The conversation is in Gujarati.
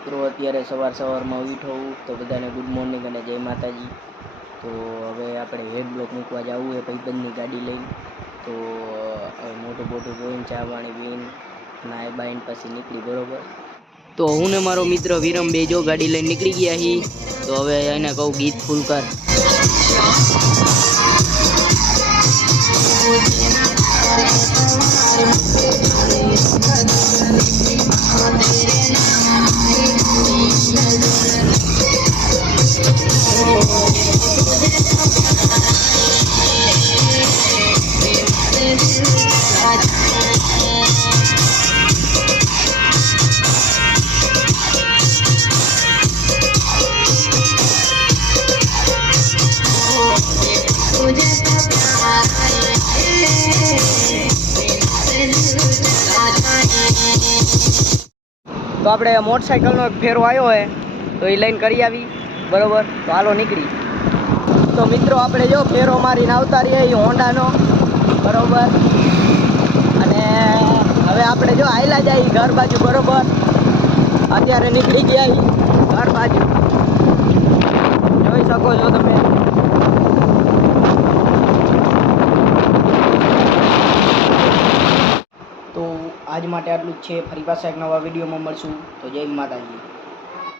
મિત્રો અત્યારે સવારમાં ઉઠો તો બધાને ગુડ મોર્નિંગ અને જય માતાજી। તો હવે આપણે હેડ બ્લોક મૂકવા જવું એ ભાઈબંધની ગાડી લઈને। તો હવે મોટું જોઈને ચા પાણી પીને નાય બાઈને પછી નીકળી બરોબર। તો હું ને મારો મિત્ર વિરમ બે જો ગાડી લઈને નીકળી ગયા હી। તો હવે એને કહું ગીત ફૂલ કર। तो આપણે મોટરસાઇકલનો એક ફેરો આવ્યો હે તો એ લઈને કરી આવી બરોબર। તો હાલો નીકળી। તો મિત્રો આપણે જો ફેરો મારીને આવતા રહીએ એ હોન્ડાનો બરોબર। અને હવે આપણે જો આયલા જાય ઘર બાજુ બરોબર। અત્યારે નીકળી ગયા ઘર બાજુ જોઈ શકો છો તમે। તો આજ માટે આટલું જ છે। ફરી પાછા એક નવા વિડીયોમાં મળશું। તો જય માતાજી।